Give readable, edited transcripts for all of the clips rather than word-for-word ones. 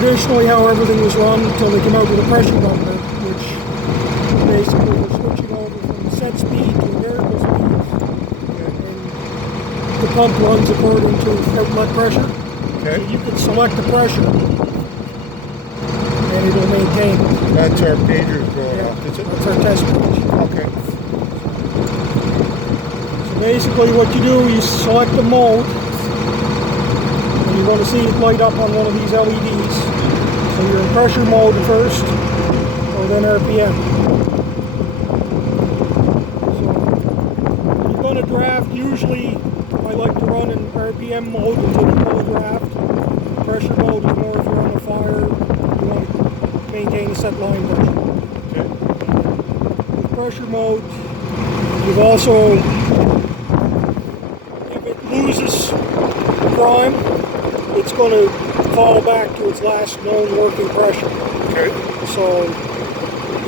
traditionally how everything was run until they came out with a pressure bumper, which basically was switching over from set speed to variable speed. And the pump runs according to outlet pressure. Okay. So you can select the pressure and it'll maintain it. That's our pagers going off, is it? That's our test page. Okay. So basically what you do, you select the mode. And you're going to see it light up on one of these LEDs. So you're in pressure mode first, or then RPM. So when you're going to draft, usually I like to run in RPM mode until you pull a draft. Pressure mode is more if you're on a fire, you want to maintain a set line pressure. Okay. With pressure mode, you've also, if it loses prime, it's going to fall back to its last known working pressure. Okay. So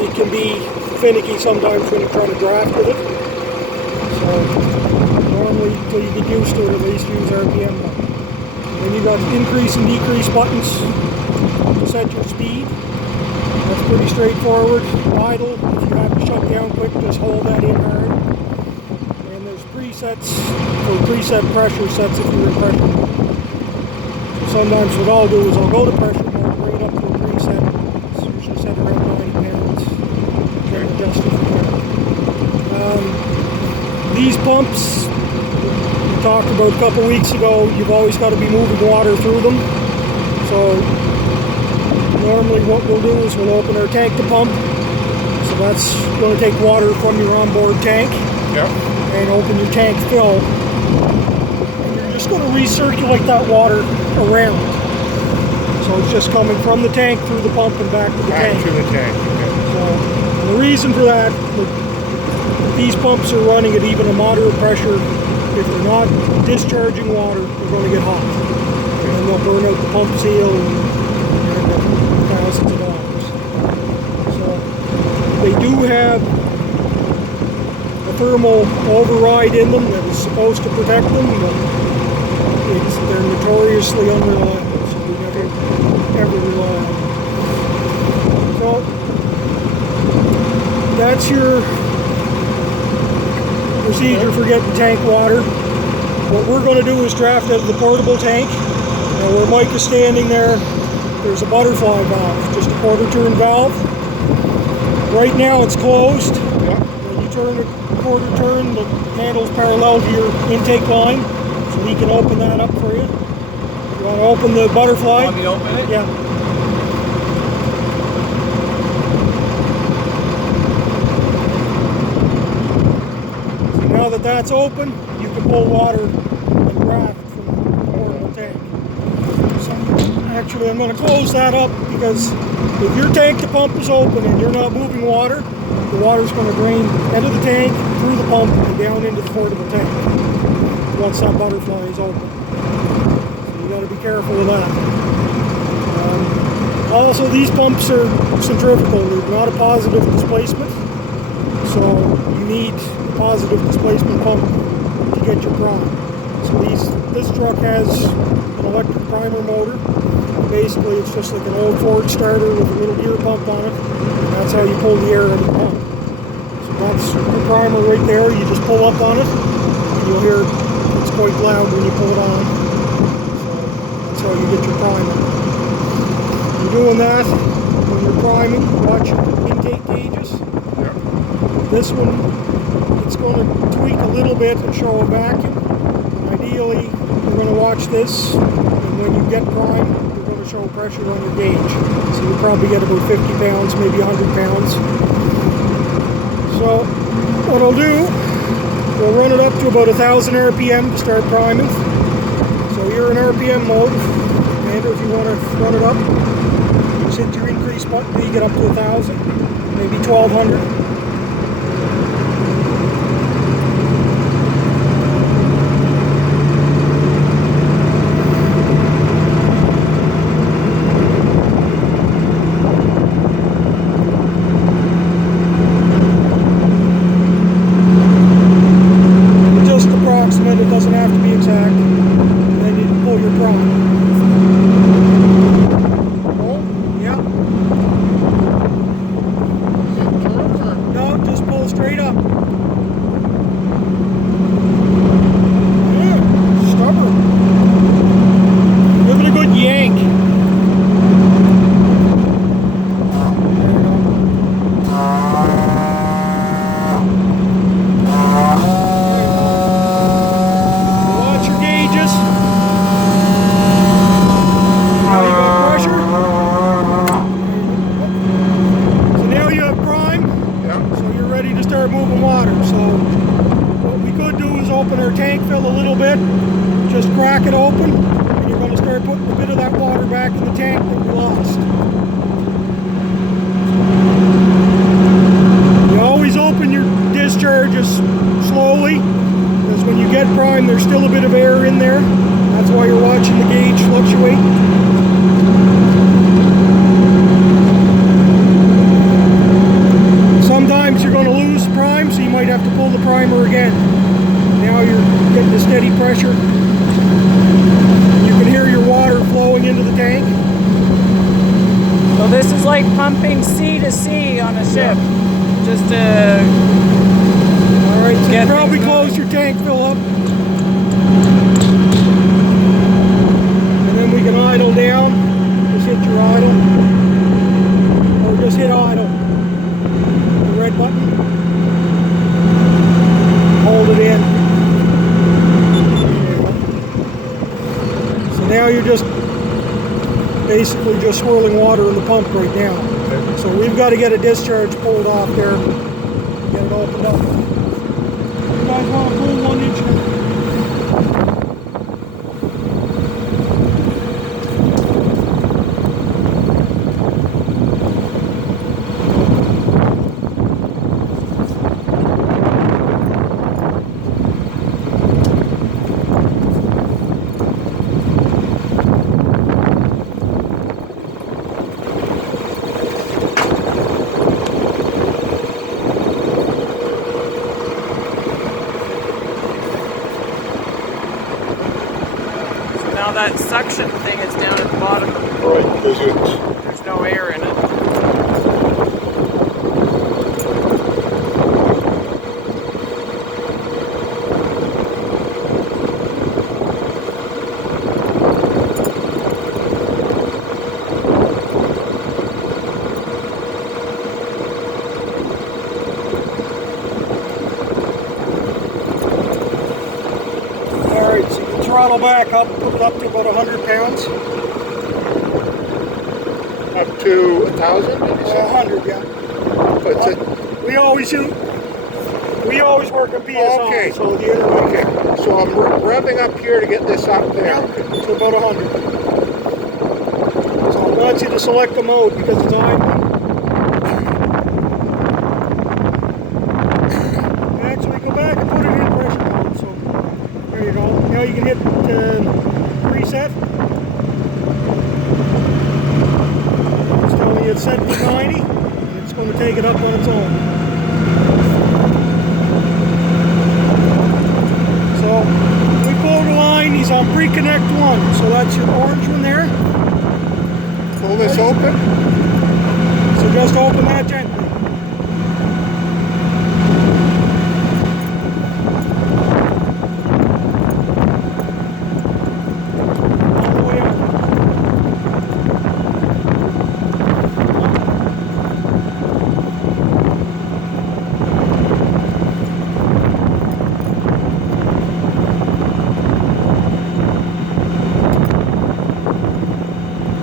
it can be finicky sometimes when you're trying to draft with it. So normally, until you get used to it, at least use RPM mode. Then you got increase and decrease buttons to set your speed. That's pretty straightforward. Idle, if you have to shut down quick, just hold that in hard. And there's presets for preset pressure sets if you're in pressure mode. Sometimes what I'll do is I'll go to pressure mode, bring it up to a preset. It's usually set around 90 pounds. Then adjust it from there. These pumps, we talked about a couple weeks ago, you've always got to be moving water through them. So normally what we'll do is we'll open our tank to pump. So that's going to take water from your onboard tank. Yeah. And open your tank fill. Just going to recirculate that water around. So it's just coming from the tank through the pump and back to the tank. Back to the tank. Okay. So and the reason for that, these pumps are running at even a moderate pressure. If they're not discharging water, they're going to get hot. And then they'll burn out the pump seal and end up thousands of dollars. So they do have a thermal override in them that is supposed to protect them, but they're notoriously unreliable, so we never ever rely on them. So that's your procedure for getting tank water. What we're going to do is draft out of the portable tank. Now where Mike is standing there, there's a butterfly valve, just a quarter turn valve. Right now it's closed. Yeah. When you turn a quarter turn, the handle's parallel to your intake line. So he can open that up for you. You want to open the butterfly? Want me to open it? Yeah. So now that that's open, you can pull water and draft from the portable tank. So actually I'm going to close that up because if your tank to pump is open and you're not moving water, the water's going to drain into the tank, through the pump, and down into the portable tank once that butterfly is open. So you got to be careful with that. Also, these pumps are centrifugal. They're not a positive displacement. So you need a positive displacement pump to get your prime. So this truck has an electric primer motor. Basically, it's just like an old Ford starter with a little gear pump on it. And that's how you pull the air out of the pump. So that's the primer right there. You just pull up on it, and you'll hear it's quite loud when you pull it on. So that's how you get your primer. You're doing that when you're priming. Watch your intake gauges. Yeah. This one, it's going to tweak a little bit and show a vacuum. Ideally, you're going to watch this, and when you get primed, you're going to show pressure on your gauge. So you'll probably get about 50 pounds, maybe 100 pounds. So what I'll do, we'll run it up to about 1,000 RPM to start priming. So you're in RPM mode, and if you want to run it up, just hit your increase button till you get up to 1,000, maybe 1,200. It doesn't have to be exact, and then you pull your prime. it open, and you're going to start putting a bit of that water back in the tank that we lost. You always open your discharges slowly, because when you get prime, there's still a bit of air in there. That's why you're watching the gauge fluctuate. Sometimes you're going to lose prime, so you might have to pull the primer again. Now you're getting a steady pressure. You can hear your water flowing into the tank. So this is like pumping sea to sea on a ship. Just to Alright, so you get probably things close moving. your tank fill up. And then we can idle down. Just hit your idle. Or just hit idle. The red button. Hold it in. So now you're just basically just swirling water in the pump right now. So we've got to get a discharge pulled off there. Get it opened up. You guys want to pull 1 inch? now that suction thing is down at the bottom. Right, because it's There's no air in it. Alright, so you can throttle back up, put it up to about 100 pounds. up to 1,000, did you say? 100, yeah. But it's We always work a PSI, Okay. so the other way. okay, so I'm revving up here to get this up there. Yeah, so about 100. So I want you to select the mode because it's idling. Actually, go back and put it in pressure mode. So there you go. Now you can hit reset. It's telling you it's set to 90, and it's going to take it up on its own. So we pull the line. He's on pre-connect 1, so that's your orange one there. Pull this open. So just open that gently. All the way up.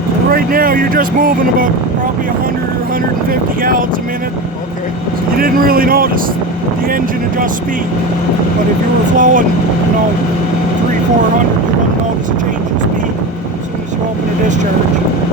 So right now you're just moving about probably 100 or 150 gallons a minute. Okay. So you didn't really notice the engine adjust speed, but if you were flowing, 300-400, you're going to notice a change in speed as soon as you open the discharge.